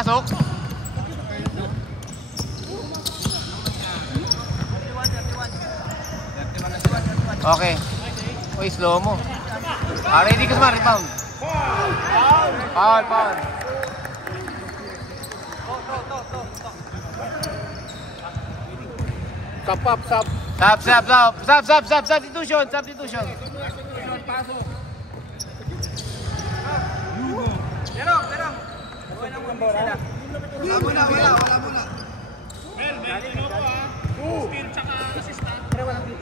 pumasok? Okay. Uy, slow mo. Ready ka sa rebound. Foul. Substitution. Wala muna.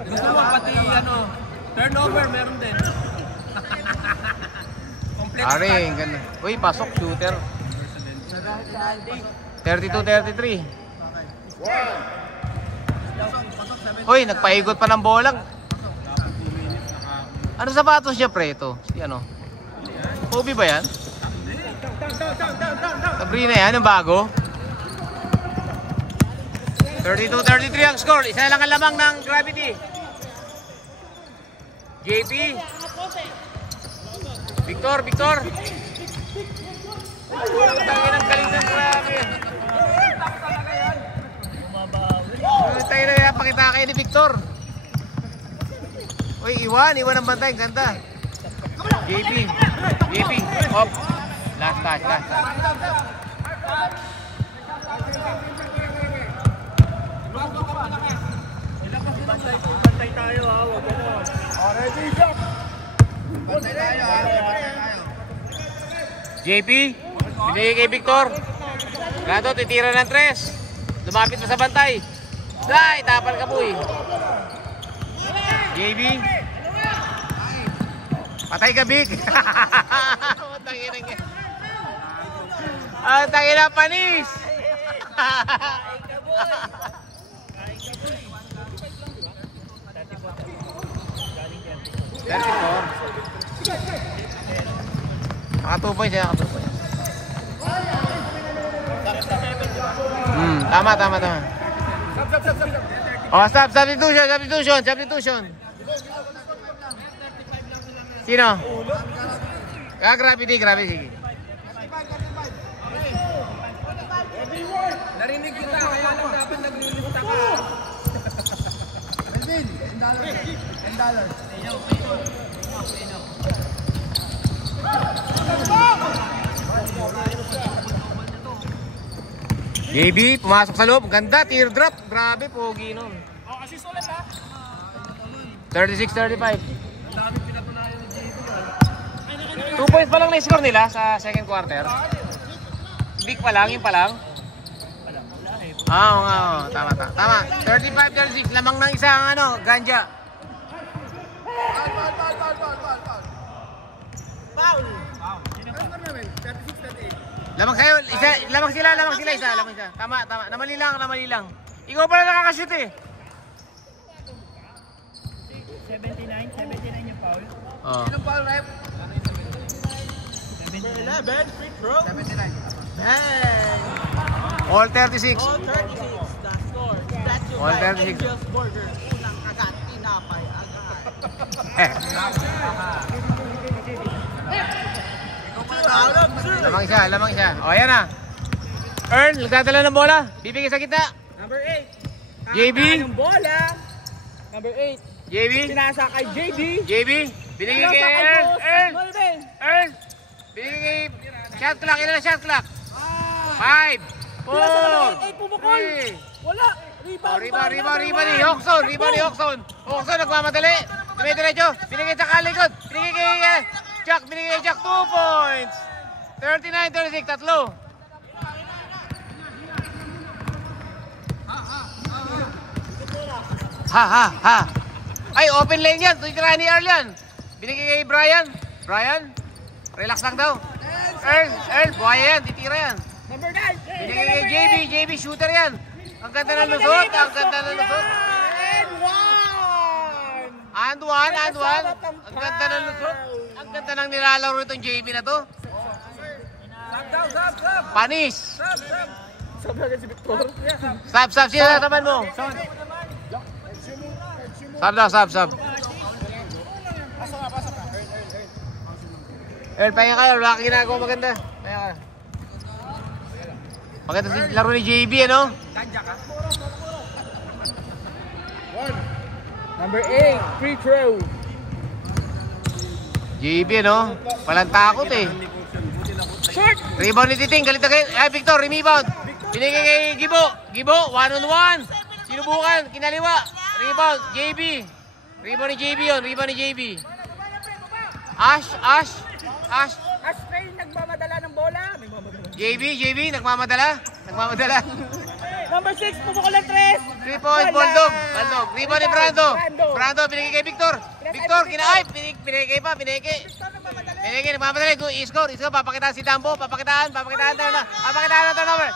Gusto mo pati turnover meron din. Aring, ganda. Uy, pasok, shooter. 32-33. Uy, nagpaikot pa ng bolang. Ano sapatos niya, pre, ito? Si ano? Kobe ba yan? Sabrina yan, yung bago. 32-33 ang score. Isa lang ang lamang ng Gravity. JP. Victor. Tangin ang galing ng Gravity. Tayo na yan, pakita kayo ni Victor. Uy, iwan ang bantay. Ganda. JP. Hop. Last touch. Bantay tayo ha, wag ganon. Bantay tayo. JP, binigay kay Victor. Gato, titira ng 3. Lumapit pa sa bantay. Ay, tapal ka po eh. JB. Patay ka, Vic. Tangin na panis. Naka 2 points yan, Tama. Oh, stop. Substitution. Sino? Gravity. Narinig kita, kaya lang dapat naglilista ka. Melvin, $10. JB, pumasok sa loob. Ganda, teardrop. Grabe, pogi nun. Assist ulit ha. 36-35. Dami pinatunayan ni JB. 2 points pa lang na-score nila sa second quarter. Big pa lang, yun pa lang. Oo nga, tama. 35-36, lamang ng isang ganja. Foul. Lamang kayo, lamang sila isa. Tama. Namali lang. Ikaw pala nakakashoot eh. 79 yung foul. Sinong foul, ref? 11, free throw. 79. Hey! All 36. All 36, the score. That's your All guy, 36. Angel's Burger. Unang kagat, tinapay, agad. Lamang isa. O, ayan na. Earl, nagdadala ng bola. Bibigay sa gitna. Number 8. JB. Yung bola. Number 8. JB. Pinasa kay JB. Binigay kay Earl. Binigay kay shot clock. Ilan na shot clock? 5, 4, 8 pumukol. Wala. Rebound ni Hoxon. Hoxon nagmamadali. Dumidiretso. Binigay sa kalikod. Binigay kay Jack. 2 points. 39-36, tatlo. Ha. Ay, open lane yan. Tutira ni Earl yan. Binigay kay Brian. Relax lang daw. Earl, buhaya yan. Titira yan. Number 9. Binigay kay JB, shooter yan. Ang ganda ng lusot. And one. Ang ganda ng lusot. Ang ganda ng nilalaro itong JB na to. Panis. Sabi si Victor. Stop. Sino na taban mo? Stop. Earl, pahinga kayo. Wala kang ginagawa maganda. Pahinga ka. Maganda si laro ni JB, ano? Number 8, free throw. JB, ano? Walang takot eh. Short. Rebound ni Titing, galit na galit. Ay, Victor, rebound. Binigay kay Gibo. Gibo, 1-on-1. Sinubukan, kinaliwa. Rebound, JB. Rebound ni JB yun, rebound ni JB. Ash. Ashtray nagmamadala ng bola. JB, nagmamadala. Number 6, pumukol ng 3. 3 point, Boldog. Rebound ni Brando. Brando, binigay kay Victor. Victor, kinaay. Binigay pa. Binigay, nagmamadala. I-score. Papakitaan si Dambo. Papakitaan na turnover.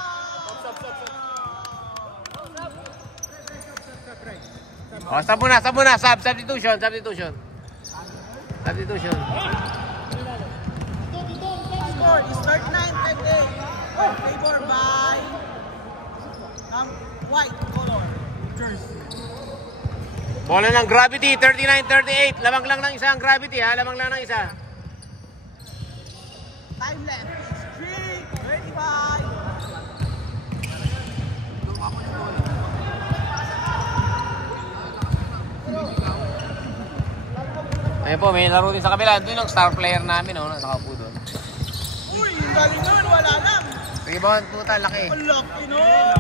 Oh, sub muna. Substitution. Score is 39-38. Favor by white color. Bola ng Gravity, 39-38. Lamang lang ng isa ang Gravity, ha? Lamang lang ng isa. Time left is 3:35. Ayun po, may laro din sa kabila. Doon yung star player namin, oh, nakaupo doon. Uy, galing nun, wala lang. Rebound, puta, laki. Ang laki nun.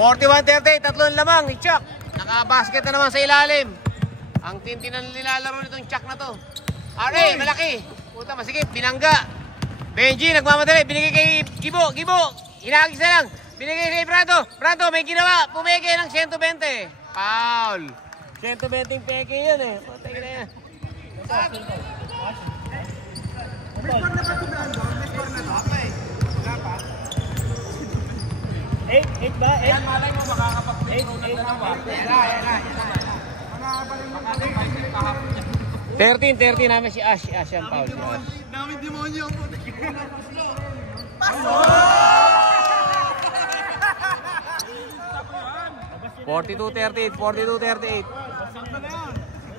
41-38, tatlong lamang ni Chuck. Naka-basket na naman sa ilalim. Ang tintinan nilalaro nitong Chuck na to. RA, malaki. Puta, masikip, binangga. Benji, nagmamadali. Binigay kay Gibo. Hinagis na lang. Binigay kay Brando, may ginawa. Pumeke ng 120. Foul. 120 peke yun eh. Puta na yan. Eight ba? 13 namin si Ash. Ash ang foul. Si Ash. Daming demonyo po. 42-38.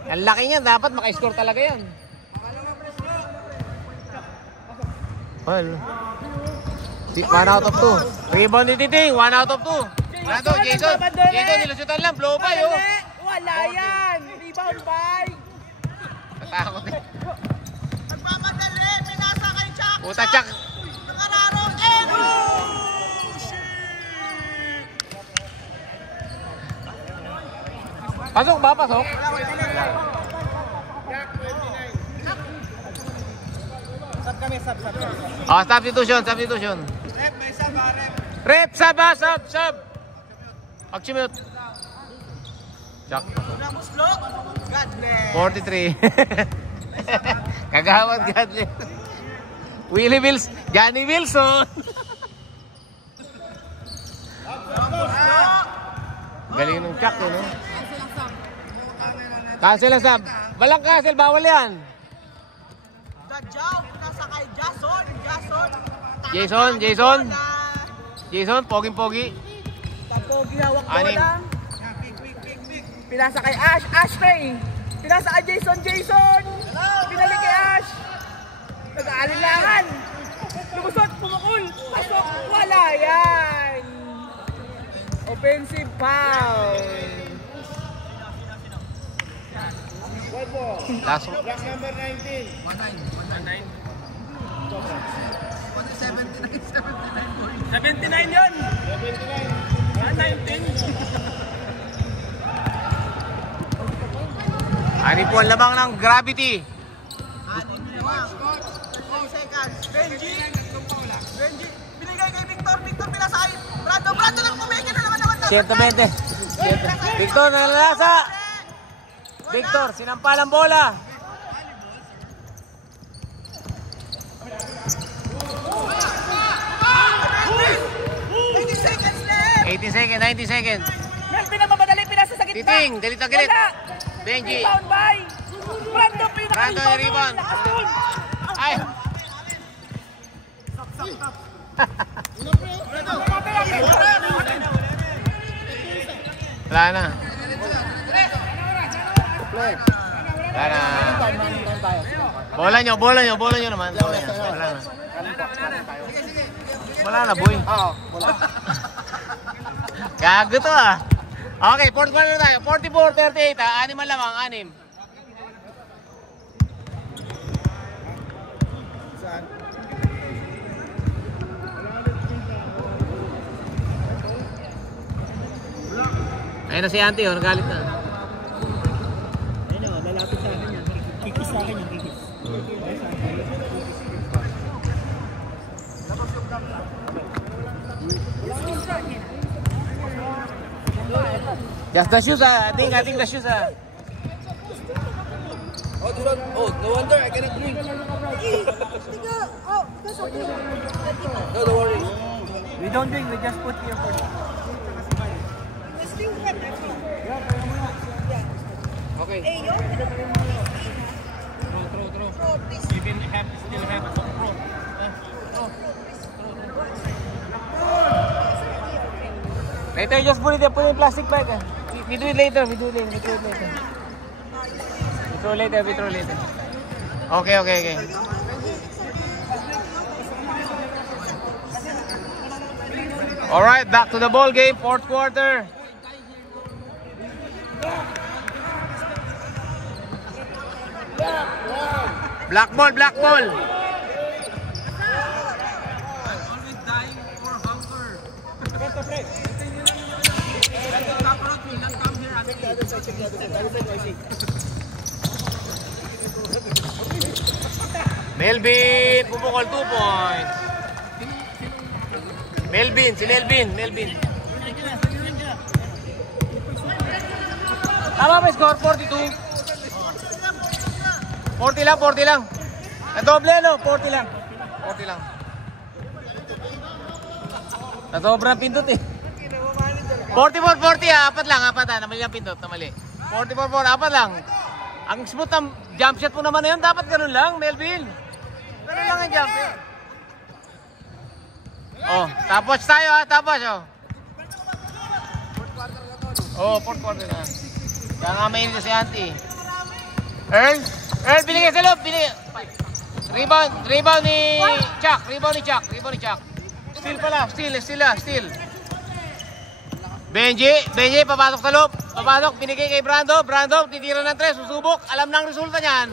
Ang laki niyan, dapat maka-score talaga yan. Well, 1 out of 2. Rebound ni Titing, 1 out of 2. Ano to, Jason, nilusutan lang, blow by, oh. Wala yan. Rebound by. Natakot eh. Nagmamadali, pinasa kay Chuck. Puta, Chuck. Nakararo, Edu! Pasok ba? Pasok? Oh, substitution. Rep, sub. Pag-chimute. Chuck. Namuslo, God bless. 43. Kagawad, God bless. Willie Wills, Johnny Wilson. Galing ng Chuck, no? Cancel ang sub. Walang cancel, bawal yan. Gadjaw, nasa kay Jason, poging-pogi. Tapogi hawak Anim. bola. Pinasa kay Ash. Ashtray. Pinasa kay Jason. Pinalik kay Ash. Nag-aalinlangan. Lumusot, pumukul. Pasok, wala yan. Offensive foul. Last number 19. 79 yun. 19. Ani po ang lamang ng Gravity. 3 seconds. Benji, binigay kay Victor, pinasay. Brando lang pumeke na naman. 120. Victor, nalalasa. Victor, sinampal ang bola. 90 seconds. Mel, pinamamadali, pinasa sa gitna. Titing, galit na galit. Wala. Benji. Rebound by. Brando, Brando yung rebound. Nakatun. Ay. Wala na. Bola nyo naman. Wala na. Wala na, boy. Oo, wala. Gago to ah. Okay, fourth quarter tayo. 44-38 ah. 6 man lamang, 6. Saan? Ayun na si Auntie, oh, nagalit na. Ayun o, lalapit sa akin yan. Kikis sa akin yung kikis. Just the shoes ah. I think the shoes ah. Oh, Duran. Oh, no wonder I cannot drink. No, don't worry. We don't drink, we just put here for Okay. Throw. Even still have a throw. Later, just put it in plastic bag. We do it later. We throw later. Okay. All right, back to the ball game, fourth quarter. Black ball. I'm always dying for hunger. The cockroach will not come here until Melvin, pumukol 2 points. Melvin. Tama ba score? 42. 40 lang. Nadoble no? 40 lang. Nasobrang pindot eh. 44-40 ah. Apat ah. Namali ang pindot. 44-4, apat lang. Ang smooth ng jump shot mo naman na yun. Dapat ganun lang, Melvin. Ganun lang ang jump shot. Oh, tapos tayo ha. Fourth quarter na. Kaya nga mainit na si Auntie. Earl, binigay sa loob. Rebound ni Chuck. Steal pala. Benji, papasok sa loob. Binigay kay Brando, titira ng 3, susubok. Alam na ang resulta niyan.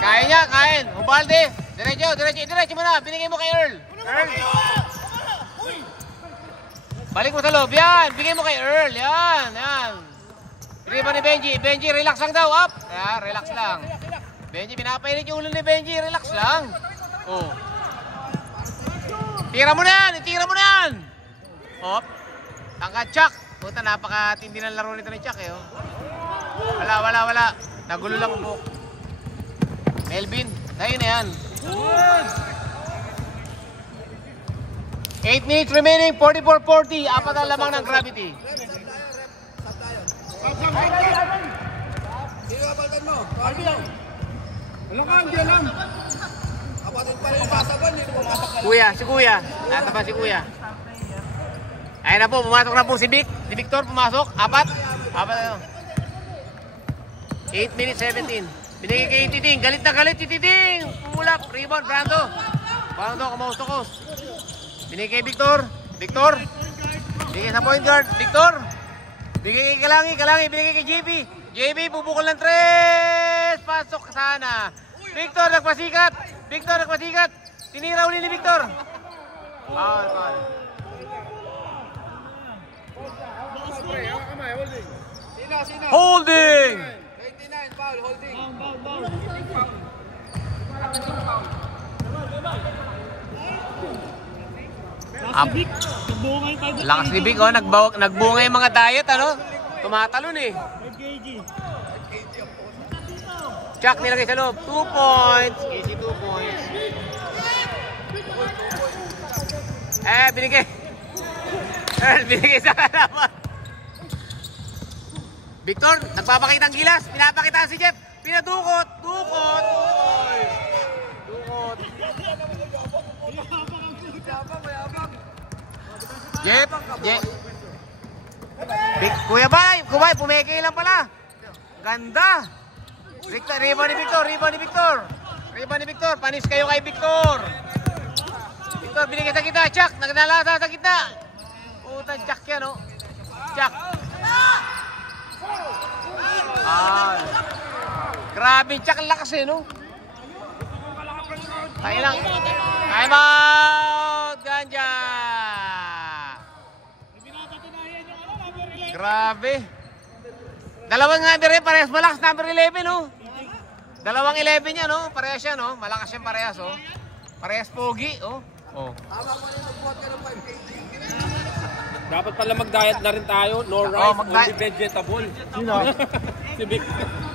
Kain. Ubalde, diretso mo na. Binigay mo kay Earl. Balik mo sa loob, yan. Bigay mo kay Earl, yan. Rebound ni Benji, relax lang daw, up. Relax lang. Benji, pinapainit yung ulo ni Benji, relax lang. Oh. Tira mo na yan. Hop. Tangka Chuck. Puta, napakatindi ng laro nito ni Chuck eh. Oh. Wala. Nagulo lang ang buhok. Melvin, tayo na yan. 8 minutes remaining, 44-40. Apat ang lamang ng Gravity. Sino kapaltan mo? Hindi lang. Kapatid pa rin yung basagan. Si Kuya. Nasa pa si Kuya. Ayun na po, pumasok na po si Victor pumasok. Apat. 8 minutes 17. Binigay kay Titing. Galit na galit si Titing. Pumulap. Rebound, Brando, kumausokos. Binigay kay Victor. Binigay sa point guard. Victor. Binigay kay Kalangi. Binigay kay JB, bubukol ng 3. Pasok sana. Victor nagpasikat. Tinira uli ni Victor. Foul. Holding. 29 foul, holding. Lakas ni Vic, oh. Nagbunga yung mga diet, ano? Tumatalon eh. Chuck nilagay sa loob. 2 points. Easy 2 points. Binigay. Binigay sa kalaban. Victor, nagpapakita ang gilas. Pinapakita si Jeff. Pinadukot. Dukot. Jeff. Kuya Bay, pumeke lang pala. Ganda. Rebound ni Victor. Rebound ni Victor. Panis kayo kay Victor. Victor, binigay sa kita. Chuck, nagdalata sa kita. Puta, Chuck yan, oh. Chuck. Grabe, Chuck, ang lakas eh, no? Tayo lang. Time out! Ganja! Grabe. Dalawang number eh, parehas malakas. Number 11, no? Dalawang 11 niya, no? Parehas siya, no? Malakas siyang parehas, oh. Parehas pogi, oh. Oh. Dapat pala mag-diet na rin tayo. No rice, only vegetable. Sino? Si Vic.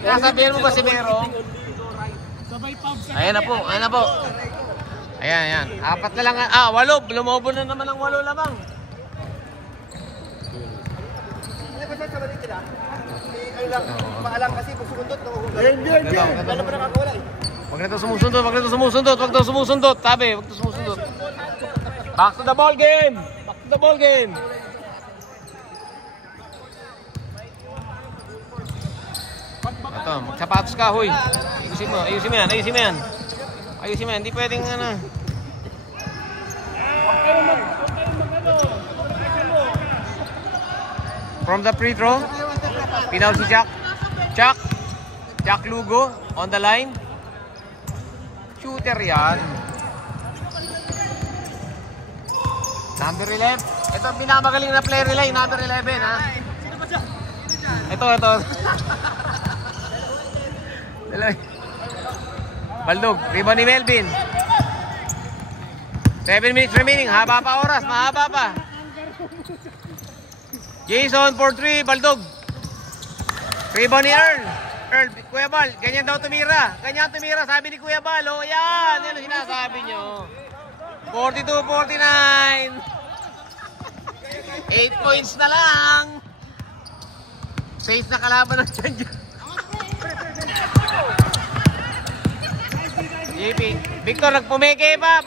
Nasabihin mo ba si Mero? Ayan na po, ayan na po. Ayan, ayan. Apat na lang. Walo. Lumobo na naman ang 8 lamang. Paalam kasi pusundot. Ano pa nakakawala eh? Wag na ito sumusundot, wag na ito sumusundot, wag na ito sumusundot. Tabi, wag ito sumusundot. Back to the ball game! Back to the ball game! Ito, magsapatos ka, huy. Ayusin mo, ayusin mo yan, ayusin mo yan. Ayusin mo yan, hindi pwedeng ano. From the free throw, pinaw si Jack. Jack Lugo on the line. Shooter yan. Number 11. Ito ang pinamagaling na player nila, yung number 11, ha? Ito. Baldog, rebound ni Melvin. 7 minutes remaining, haba pa oras, mahaba pa. Jason for 3, Baldog. Rebound ni Earl, Kuya Bal, ganyan daw tumira. Ganyan tumira, sabi ni Kuya Bal. O yan, yan ang sinasabi nyo. 42-49. 8 points na lang. Safe na kalaban ng dyan. JP, Victor nagpumeke pa,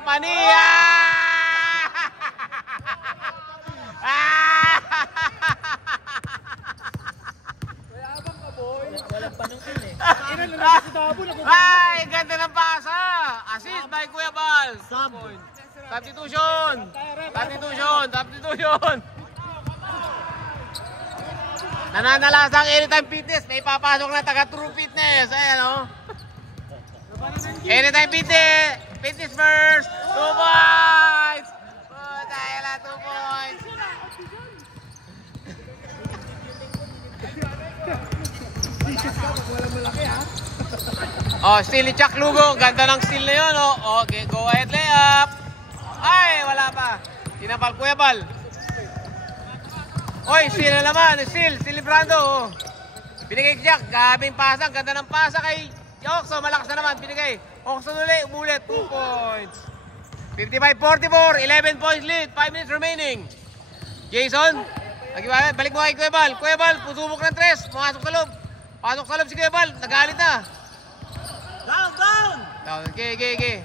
paniya! Ay, ganda ng pasa. Assist by Kuya Bal. Substitution. Nananalasang Anytime Fitness. May papasok na taga True Fitness. Ayan, oh. Anytime Fitness first. 2 points. Dahil na 2 points. Oh, steal ni Chuck Lugo. Ganda ng steal na yun, oh. Okay, go ahead, layup. Ay, wala pa. Tinapal Kuya Bal. Oy, steal na naman. Steal ni Brando, oh. Binigay kay Jack. Gabing pasang. Ganda ng pasa kay Oxo. Malakas na naman. Binigay. Oxo ulit. 2 points. 55-44. 11 points lead. 5 minutes remaining. Jason. Balik mo kay Kuya Bal. Kuya Bal, pusubok ng 3. Pumasok sa loob. Pasok sa loob si Kuya Bal. Nagalit na. Down. Okay.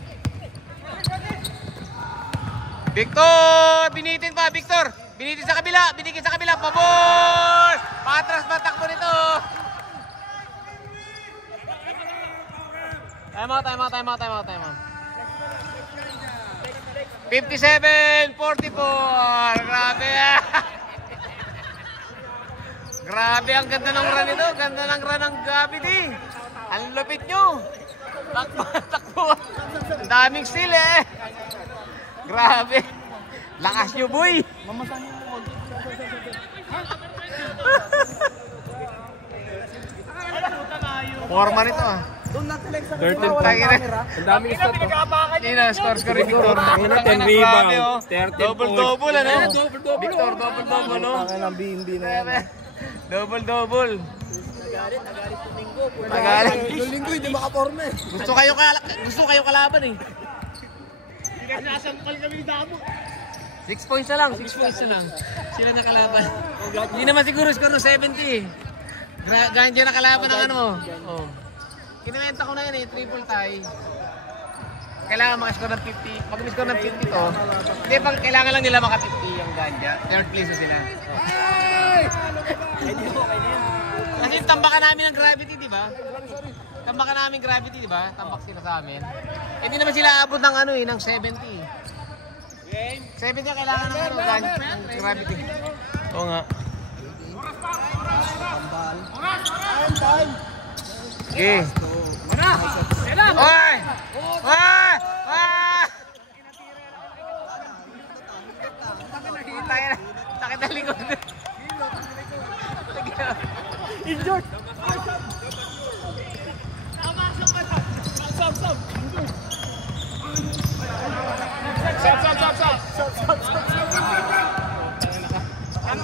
Victor! Binitin pa, Victor! Binitin sa kabila! Pabor! Patras matakbo nito! Time out. 57-44! Grabe! Grabe, ang ganda ng run nito. Ganda ng run ng Gabby. Ang lupit nyo. Takbo. Ang daming steal eh. Grabe. Lakas nyo, boy. Forma nito ah. 13 points. Ang daming stat. Score ni Victor. 10 rebound. 30 Double, ano? Victor, double, no? Hindi na yan. Double. Nagalit. Linggo, hindi makaporme. Gusto kayo kalaban eh. Hindi kasi nasampal kami ni Damo. 6 points na lang. Sila nakalaban. Hindi naman siguro score ng 70 eh. Ganyan nakalaban ng ano mo. Oh. Kinimenta ko na yun eh, triple tie. Kailangan makascore ng 50. Pag score ng 50 to, hindi, kailangan lang nila maka-50 yung Ganja. Third place na sila. Kasi tambakan namin ng Gravity, di ba? tambakan namin gravity, di ba? Tambak sila sa amin. Hindi naman sila abot ng ano eh, ng 70. 70 kailangan ng ano, ng gravity. Oo nga. Okay. Oy! Oy! Ah! Sakit na likod. Injured!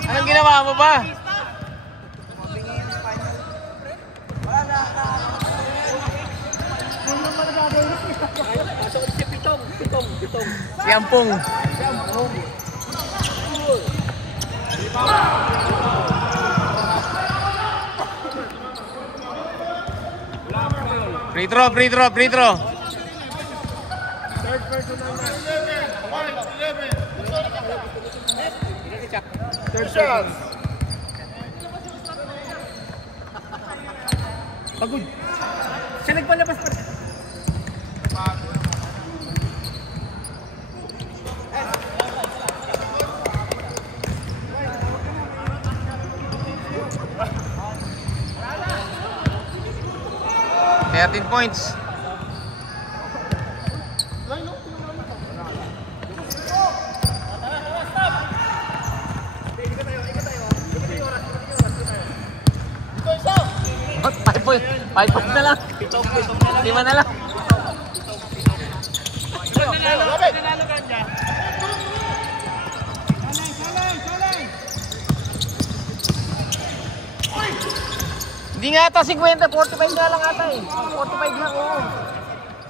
Anong ginawa mo ba? Si Ampong. Free throw, free throw, free throw. Third shot. Pagod. Siya nagpalabas pa. Thirteen points. Five points na lang. 5 na lang. Hindi nga ata 50, 45 na lang ata eh. 45 lang, oo.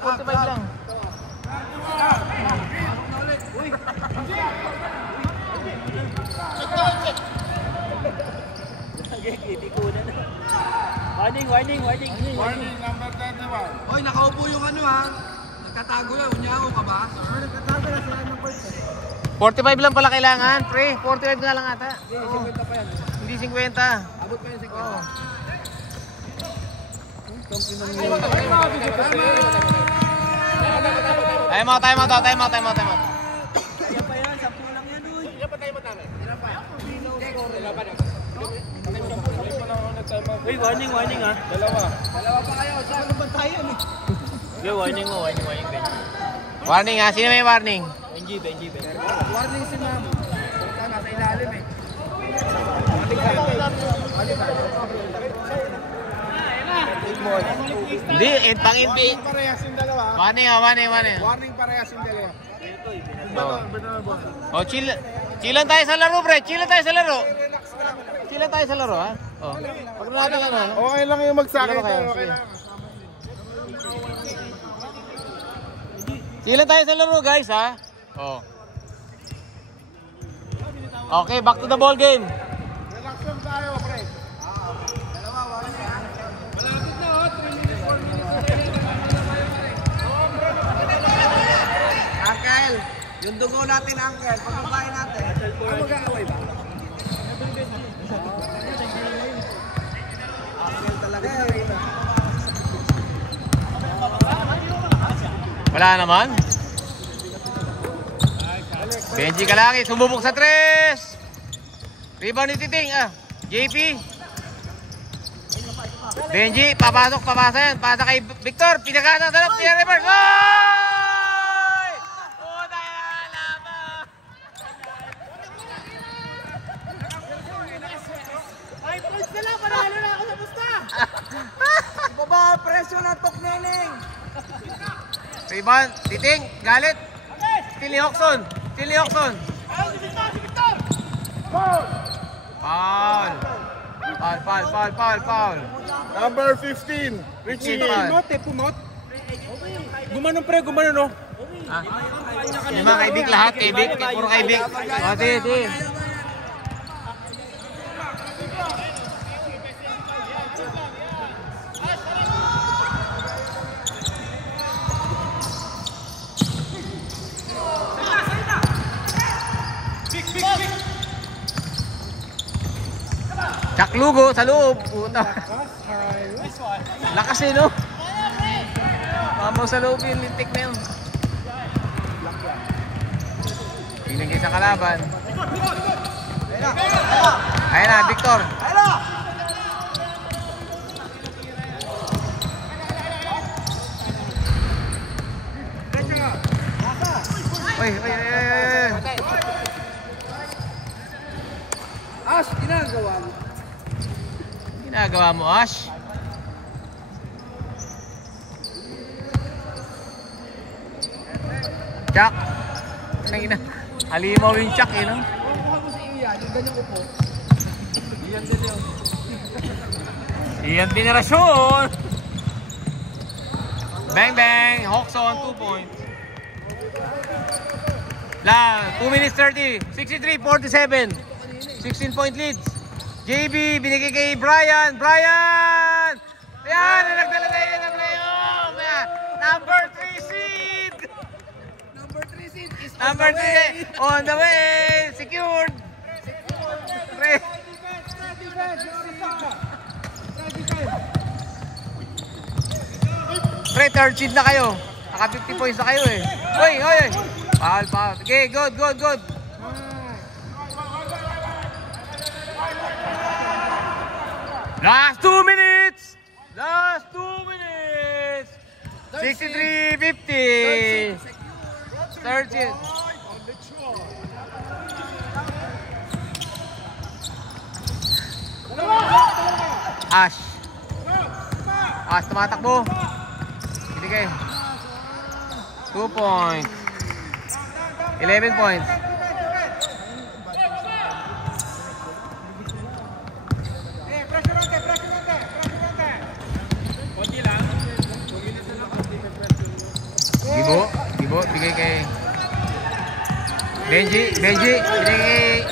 45 lang. Warning number 31. Oy, nakaupo yung ano ha. Nagtatago yan. Unyango ka ba? Nagtatago na sila ng court. 45 lang pala kailangan, pre. 45 nga lang ata. Hindi, 50 pa yan. Hindi 50. Abot pa yung 50. Oo. Time out. Kaya pa yan, 10 lang yan, uy. Ilan pa tayo mo namin? Ilan pa? Uy, warning ha. Dalawa pa kayo. Saan ba tayo eh? Okay, warning. Warning ha. Sino may warning? NG. Warning si ma'am. Nasa ilalim eh. Hindi, pang-NBA. Parehas yung dalawa. Warning. Warning parehas yung dalawa. Oh, chillan tayo sa laro, pre. Chillan tayo sa laro, ha? Oh. Pag natin ano. Okay lang yung magsakit. Okay lang. Chillan tayo sa laro, guys, ha? Oh. Okay, back to the ball game. Relax lang tayo, pre. Dalawa, warning ha. Malapit na, 3 minutes, 4 minutes. Uncle, yung dugo natin, Uncle. Pagkabain natin. Ano mag-aaway ba? Uncle talaga eh. Wala naman. Benji Kalaki, sumubok sa 3. Rebound ni Titing, JP. Benji, papasa yan. Pasa kay Victor, pinagkasa sa loob, reverse. Oy! Puta yan, laban. 5 points na lang, panalo na ako sa busta. Baba, presyo na Tok Neneng. Rebound, Titing, galit. Tilly Hoxton. Foul. Number 15, Richie. Pumot. Gumanon pre, no? Yung mga kaibig lahat, puro kaibig. O, sige. Chaklugo sa loob. Puta. Lakas eh, no? Mamaw sa loob yung lintik na yun. Pinagay sa kalaban. Ayan na, Victor. Uy. Ash, ginagawa mo. Ginagawa mo, Ash. Jack. Halimaw yung Jack, eh, no? Kuha ko sa Ian, yung ganyan ko po. Iyan din yun. Iyan generasyon. Bang bang. Hawks on 2 points. 2 minutes 30. 63-47. 16 point leads. JB binigay kay Brian. Brian! Ayan, nagdala na yun ng playoff. Number 3 seed. Number 3 seed is Number 3 on the way. Secured. Pre, third seed na kayo. Naka 50 points na kayo eh. Uy. Foul. Okay, good. Last 2 minutes. 63-50. Third seed. Ash, tumatakbo. Hindi kayo. 2 points. 11 points. Gibo, bigay kay Benji, bigay kay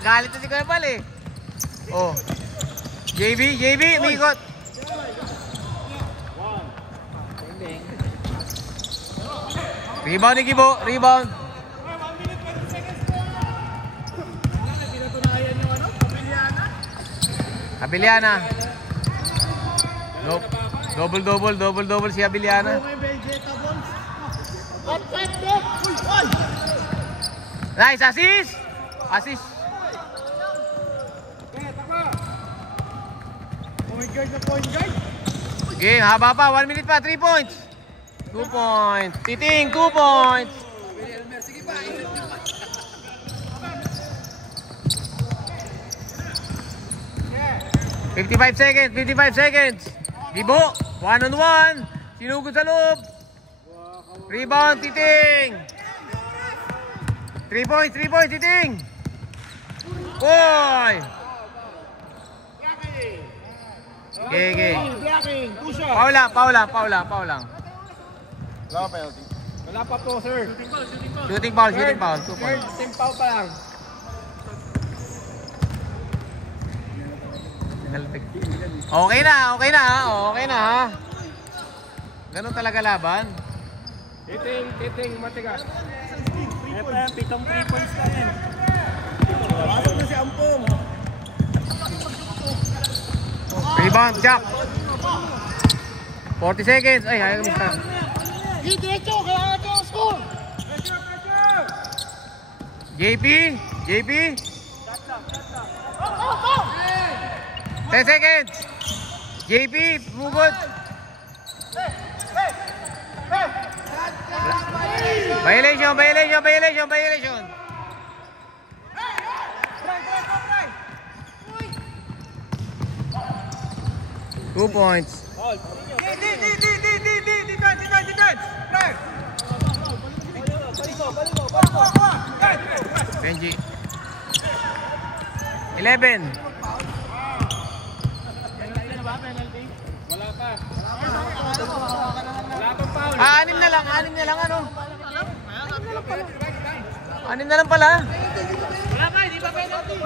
galit na si Kuya Pal eh. Oh. JB, umikot. Rebound ni Gibo, rebound. Abiliana. Nope. Double si Abiliana. Nice assist. Game, haba pa. 1 minute pa. 3 points. 2 points. Titing, 2 points. $55 seconds. Gibo, 1-on-1. Sinugod sa loob. Rebound, Titing. 3 points, Titing. Boy. Okay. Paula. Wala penalty. Wala pa po, sir. Shooting foul. 2 points. Team foul pa lang. Okay na ha. Ganun talaga laban. Titing, matigas. Ito yan, 7 3 points na yan. Pasok na si Ampong. Rebound, Jack. 40 seconds. Ay, ayaw mo ka. Diretso, kaya ito ang score. JP. 10 seconds. JP, mugod. Violation. 2 points. Benji. 11. Wala pa. Wala pang foul. Anim na lang ano. 6 na lang pala. Wala pa, hindi pa penalty.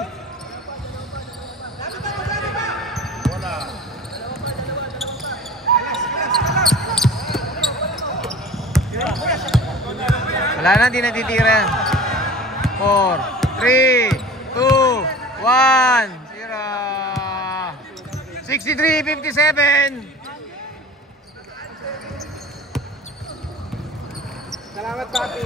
Wala na, hindi natitira yan. 4, 3, 2, 1. 63-57. Salamat, Papi.